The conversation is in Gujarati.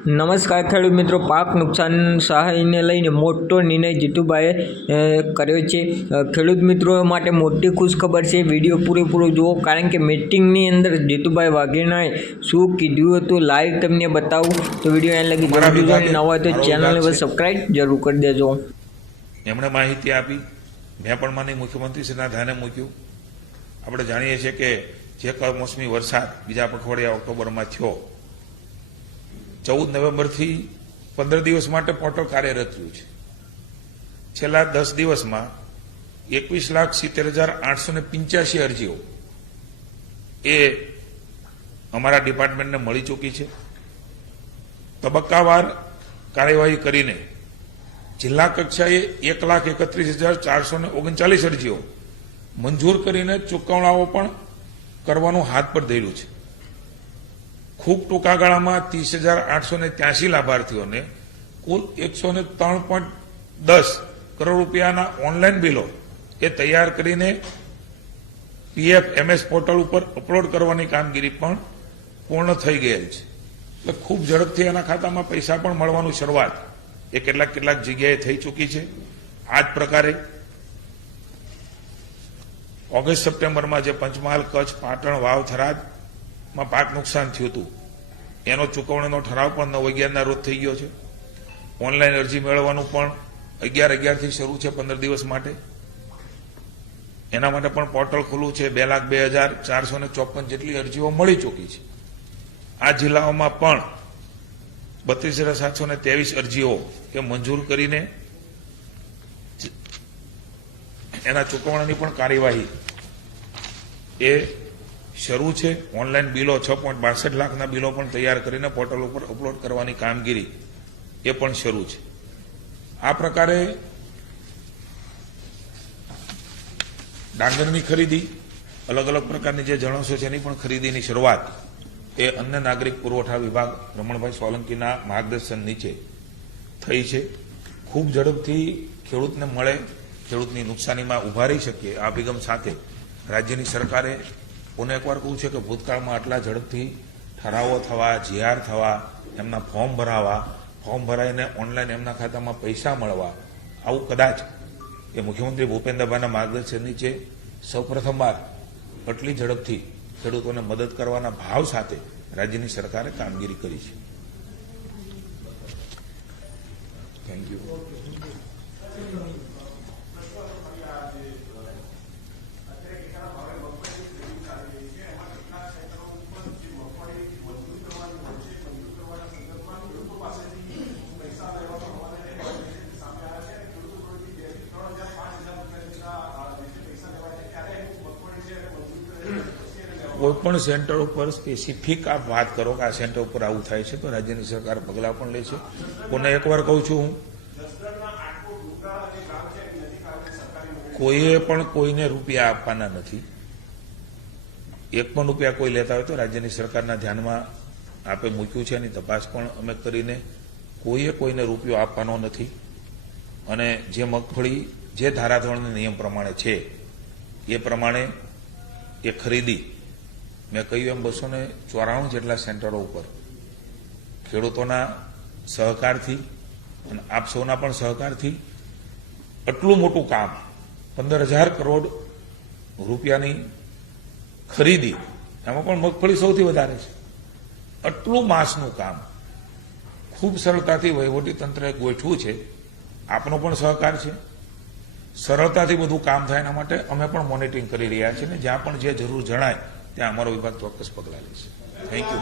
નમસ્કાર ખેડૂત મિત્રો, પાક નુકસાન સહાયને લઈને મોટો નિર્ણય જીતુભાઈએ કર્યો છે। ખેડૂત મિત્રો માટે મોટી ખુશખબર છે। વિડીયો પૂરેપૂરો જુઓ, કારણ કે મીટિંગની અંદર જીતુભાઈ વાઘેલાએ શું કીધું હતું લાઈવ તમને બતાવું તો વિડીયો અહીં લગી જરૂર જોજો। નવા હોય તો ચેનલને સબસ્ક્રાઇબ જરૂર કરી દેજો। એમણે માહિતી આપી, મેં પણ માની મુખ્યમંત્રીશ્રીના ધ્યાને મૂક્યું। આપણે જાણીએ છીએ કે જે કમોસમી વરસાદ બીજા પખવાડિયા ઓક્ટોબરમાં થયો, 14 નવેમ્બરથી 15 દિવસ માટે પોર્ટલ કાર્યરત રહ્યું છે। છેલ્લા 10 દિવસમાં 21,70,885 અરજીઓ એ અમારા ડિપાર્ટમેન્ટને મળી ચૂકી છે। તબક્કાવાર કાર્યવાહી કરીને જિલ્લા કક્ષાએ 1,31,439 અરજીઓ મંજૂર કરીને ચૂકવણાઓ પણ કરવાનું હાથ પર ધર્યું છે। ખૂબ ટૂંકા ગાળામાં 30,883 લાભાર્થીઓને કુલ 103.10 કરોડ રૂપિયાના ઓનલાઈન બિલો એ તૈયાર કરીને PFMS પોર્ટલ ઉપર અપલોડ કરવાની કામગીરી પણ પૂર્ણ થઈ ગયેલ છે। એટલે ખૂબ ઝડપથી એના ખાતામાં પૈસા પણ મળવાનું શરૂઆત એ કેટલાક જગ્યાએ થઈ ચૂકી છે। આ જ પ્રકારે ઓગસ્ટ સપ્ટેમ્બરમાં જે પંચમહાલ, કચ્છ, પાટણ, વાવ, થરાદમાં પાક નુકસાન થયું હતું એનો ચૂકવણીનો ઠરાવ પણ 9/11ના રોજ થઈ ગયો છે। ઓનલાઈન અરજી મેળવવાનું પણ 11/11થી શરૂ છે 15 દિવસ માટે। એના માટે પણ પોર્ટલ ખુલ્લું છે। 2,02,454 જેટલી અરજીઓ મળી ચૂકી છે। આ જિલ્લાઓમાં પણ 32,723 અરજીઓ કે મંજૂર કરીને એના ચૂકવણાની પણ કાર્યવાહી એ શરૂ છે। ઓનલાઈન બિલો 6.62 લાખના બિલો પણ તૈયાર કરીને પોર્ટલ ઉપર અપલોડ કરવાની કામગીરી એ પણ શરૂ છે। આ પ્રકારે ડાંગરની ખરીદી, અલગ અલગ પ્રકારની જે જણસો છે એની પણ ખરીદીની શરૂઆત એ અન્ન નાગરિક પુરવઠા વિભાગ રમણભાઈ સોલંકીના માર્ગદર્શન નીચે થઈ છે। ખૂબ ઝડપથી ખેડૂતને મળે, ખેડૂતની નુકસાનીમાં ઉભા રહી શકીએ, આ અભિગમ સાથે રાજ્યની સરકારે પુનઃ એકવાર કહું છે કે ભૂતકાળમાં આટલા ઝડપથી ઠરાવો થવા, GR થવા, એમના ફોર્મ ભરાવા, ફોર્મ ભરાઈને ઓનલાઈન એમના ખાતામાં પૈસા મળવા, આવું કદાચ એ મુખ્યમંત્રી ભૂપેન્દ્રભાઈના માર્ગદર્શન નીચે સૌપ્રથમવાર આટલી ઝડપથી ખેડૂતોને મદદ કરવાના ભાવ સાથે રાજ્યની સરકારે કામગીરી કરી છે। Thank you. કોઈપણ સેન્ટર ઉપર સ્પેસિફિક આપ વાત કરો કે આ સેન્ટર ઉપર આવું થાય છે તો રાજ્યની સરકાર પગલાં પણ લે છે। કોને એકવાર કહું છું હું, કોઈએ પણ કોઈને રૂપિયા આપવાના નથી। 1 પણ રૂપિયા કોઈ લેતા હોય તો રાજ્યની સરકારના ધ્યાનમાં આપે મૂક્યું છે, એની તપાસ પણ અમે કરીને કોઈએ કોઈને રૂપિયો આપવાનો નથી। અને જે મગફળી જે ધારાધોરણના નિયમ પ્રમાણે છે એ પ્રમાણે એ ખરીદી મેં કહ્યું એમ 294 જેટલા સેન્ટરો ઉપર ખેડૂતોના સહકારથી અને આપ સૌના પણ સહકારથી આટલું મોટું કામ 15,000 કરોડ રૂપિયાની ખરીદી, એમાં પણ મગફળી સૌથી વધારે છે, આટલું માસનું કામ ખૂબ સરળતાથી વહીવટીતંત્રએ ગોઠવું છે। આપનો પણ સહકાર છે, સરળતાથી બધું કામ થાય એના માટે અમે પણ મોનિટરિંગ કરી રહ્યા છીએ ને જ્યાં પણ જે જરૂર જણાય ત્યાં અમારો વિભાગ ચોક્કસ પગલાં લેશે। Thank you.